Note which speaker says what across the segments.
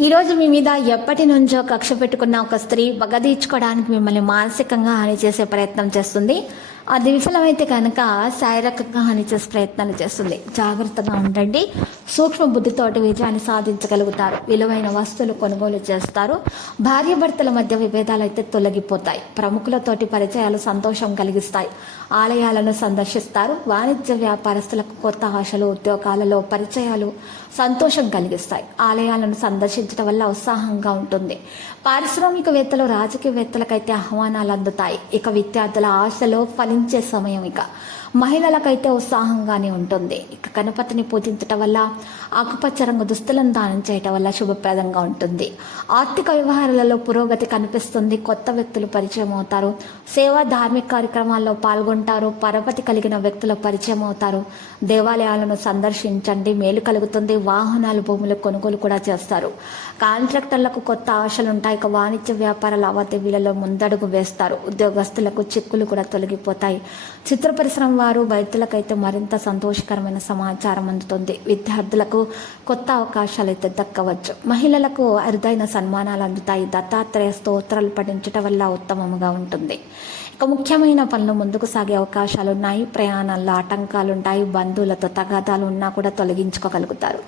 Speaker 1: ఈ రోజు మీ మీద ఎప్పటి నుంచో కక్ష పెట్టుకున్న ఒక స్త్రీ బగదీర్చుకోవడానికి మిమ్మల్ని మానసికంగా హాని చేసే ప్రయత్నం చేస్తుంది. అది విఫలమైతే కనుక శారీరకంగా హాని చేసే ప్రయత్నాలు చేస్తుంది. జాగ్రత్తగా ఉండండి. సూక్ష్మ బుద్ధితోటి విజయాన్ని సాధించగలుగుతారు. విలువైన వస్తువులు కొనుగోలు చేస్తారు. భార్యాభర్తల మధ్య విభేదాలు అయితే తొలగిపోతాయి. ప్రముఖులతోటి పరిచయాలు సంతోషం కలిగిస్తాయి. ఆలయాలను సందర్శిస్తారు. వాణిజ్య వ్యాపారస్తులకు కొత్త ఆశలు ఉద్యోగాలలో పరిచయాలు సంతోషం కలిగిస్తాయి. ఆలయాలను సందర్శించడం వల్ల ఉత్సాహంగా ఉంటుంది. పారిశ్రామికవేత్తలు రాజకీయవేత్తలకైతే ఆహ్వానాలు అందుతాయి. ఇక విద్యార్థుల ఆశలు ఫలించే సమయం ఇక మహిళలకైతే ఉత్సాహంగానే ఉంటుంది. ఇక గణపతిని పూజించటం వల్ల ఆకుపచ్చ రంగు దుస్తులను దానం చేయటం వల్ల శుభప్రదంగా ఉంటుంది. ఆర్థిక వ్యవహారాలలో పురోగతి కనిపిస్తుంది. కొత్త వ్యక్తులు పరిచయం అవుతారు. సేవా ధార్మిక కార్యక్రమాల్లో పాల్గొంటారు. పరపతి కలిగిన వ్యక్తులు పరిచయం అవుతారు. దేవాలయాలను సందర్శించండి. మేలు కలుగుతుంది. వాహనాలు భూములు కొనుగోలు కూడా చేస్తారు. కాంట్రాక్టర్లకు కొత్త ఆశలు ఉంటాయి. ఇక వాణిజ్య వ్యాపార లావాదేవీలలో ముందడుగు వేస్తారు. ఉద్యోగస్తులకు చిక్కులు కూడా తొలగిపోతాయి. చిత్ర పరిశ్రమ వారు వైద్యులకైతే మరింత సంతోషకరమైన సమాచారం అందుతుంది. విద్యార్థులకు కొత్త అవకాశాలు అయితే దక్కవచ్చు. మహిళలకు అరుదైన సన్మానాలు అందుతాయి. దత్తాత్రేయ స్తోత్రాలు పఠించటం వల్ల ఉత్తమముగా ఉంటుంది. ఇక ముఖ్యమైన పనులు ముందుకు సాగే అవకాశాలు ఉన్నాయి ప్రయాణాల్లో ఆటంకాలు ఉంటాయి బంధువులతో తగాదాలు ఉన్నా కూడా తొలగించుకోగలుగుతారు.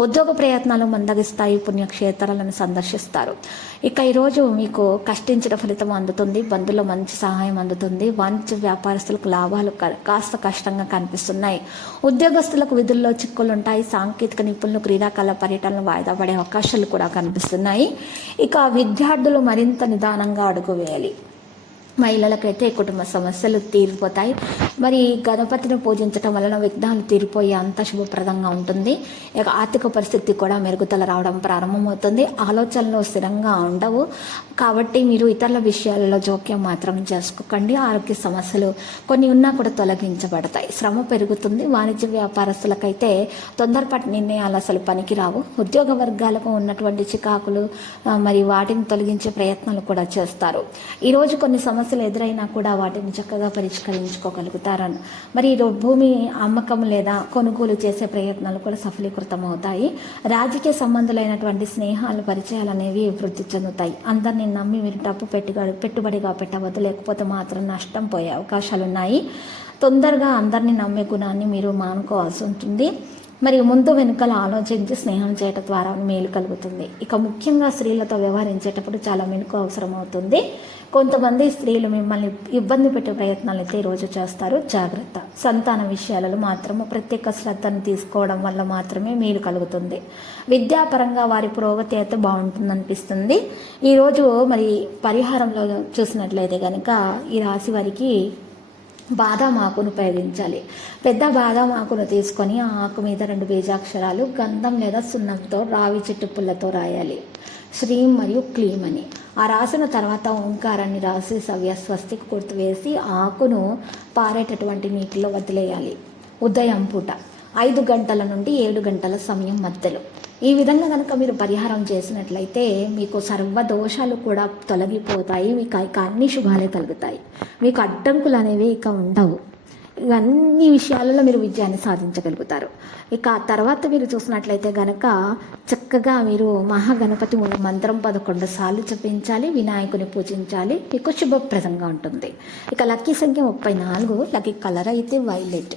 Speaker 1: ఉద్యోగ ప్రయత్నాలు మందగిస్తాయి. పుణ్యక్షేత్రాలను సందర్శిస్తారు. ఇక ఈరోజు మీకు కష్టించిన ఫలితం అందుతుంది. బంధువుల మంచి సహాయం అందుతుంది. వాణిజ్య వ్యాపారస్తులకు లాభాలు కా కాస్త కష్టంగా కనిపిస్తున్నాయి. ఉద్యోగస్తులకు విధుల్లో చిక్కులుంటాయి. సాంకేతిక నిపుణులు క్రీడాకాల పర్యటనలు వాయిదా పడే అవకాశాలు కూడా కనిపిస్తున్నాయి. ఇక విద్యార్థులు మరింత నిదానంగా అడుగు వేయాలి. మహిళలకైతే కుటుంబ సమస్యలు తీరిపోతాయి. మరి గణపతిని పూజించటం వలన విఘ్నాలు తీరిపోయే అంత శుభప్రదంగా ఉంటుంది. ఇక ఆర్థిక పరిస్థితి కూడా మెరుగుదల రావడం ప్రారంభమవుతుంది. ఆలోచనలు స్థిరంగా ఉండవు. కాబట్టి మీరు ఇతరుల విషయాలలో జోక్యం మాత్రం చేసుకోకండి. ఆరోగ్య సమస్యలు కొన్ని ఉన్నా కూడా తొలగించబడతాయి. శ్రమ పెరుగుతుంది. వాణిజ్య వ్యాపారస్తులకైతే తొందరపాటి నిర్ణయాలు అసలు పనికిరావు. ఉద్యోగ వర్గాలకు ఉన్నటువంటి చికాకులు మరి వాటిని తొలగించే ప్రయత్నాలు కూడా చేస్తారు. ఈరోజు కొన్ని సమస్యలు ఎదురైనా కూడా వాటిని చక్కగా పరిష్కరించుకోగలుగుతారు. పరిష్కరించుకోగలుగుతారని మరి భూమి అమ్మకం లేదా కొనుగోలు చేసే ప్రయత్నాలు కూడా సఫలీకృతం అవుతాయి రాజకీయ సంబంధులైనటువంటి స్నేహాలు పరిచయాలు అనేవి వృద్ధి చెందుతాయి. అందరినీ నమ్మి మీరు డబ్బు పెట్టుబడి పెట్టుబడిగా పెట్టవద్దు లేకపోతే మాత్రం నష్టం పోయే అవకాశాలు ఉన్నాయి తొందరగా అందరినీ నమ్మే గుణాన్ని మీరు మానుకోవాల్సి ఉంటుంది. మరి ముందు వెనుకల ఆలోచించి స్నేహం చేయటం ద్వారా మేలు కలుగుతుంది. ఇక ముఖ్యంగా స్త్రీలతో వ్యవహరించేటప్పుడు చాలా మెనుకు అవసరం అవుతుంది. కొంతమంది స్త్రీలు మిమ్మల్ని ఇబ్బంది పెట్టే ప్రయత్నాలు అయితే ఈరోజు చేస్తారు. జాగ్రత్త. సంతాన విషయాలలో మాత్రము ప్రత్యేక శ్రద్ధను తీసుకోవడం వల్ల మాత్రమే మేలు కలుగుతుంది. విద్యాపరంగా వారి పురోగతి అయితే బాగుంటుందనిపిస్తుంది. ఈరోజు మరి పరిహారంలో చూసినట్లయితే కనుక ఈ రాశి వారికి బాదాం ఆకును ఉపయోగించాలి. పెద్ద బాదాం ఆకును తీసుకొని ఆ ఆకు మీద రెండు బీజాక్షరాలు గంధం లేదా సున్నంతో రావి చెట్టు పుల్లతో రాయాలి. శ్రీం మరియు క్లీం అని. ఆ రాసిన తర్వాత ఓంకారాన్ని రాసి సవ్య స్వస్తికి గుర్తు వేసి ఆకును పారేటటువంటి నీటిలో వదిలేయాలి. ఉదయం పూట. ఐదు గంటల నుండి ఏడు గంటల సమయం మధ్యలో. ఈ విధంగా కనుక మీరు పరిహారం చేసినట్లయితే మీకు సర్వ దోషాలు కూడా తొలగిపోతాయి మీకు ఇక అన్ని శుభాలే కలుగుతాయి. మీకు అడ్డంకులు అనేవి ఇక ఉండవు. ఇక అన్ని విషయాలలో మీరు విజయాన్ని సాధించగలుగుతారు. ఇక తర్వాత మీరు చూసినట్లయితే గనక చక్కగా మీరు మహాగణపతి ఉన్న మంత్రం పదకొండు సార్లు జపించాలి వినాయకుని పూజించాలి మీకు శుభప్రదంగా ఉంటుంది. ఇక లక్కీ సంఖ్య ముప్పై నాలుగు లక్కీ కలర్ అయితే వైలెట్.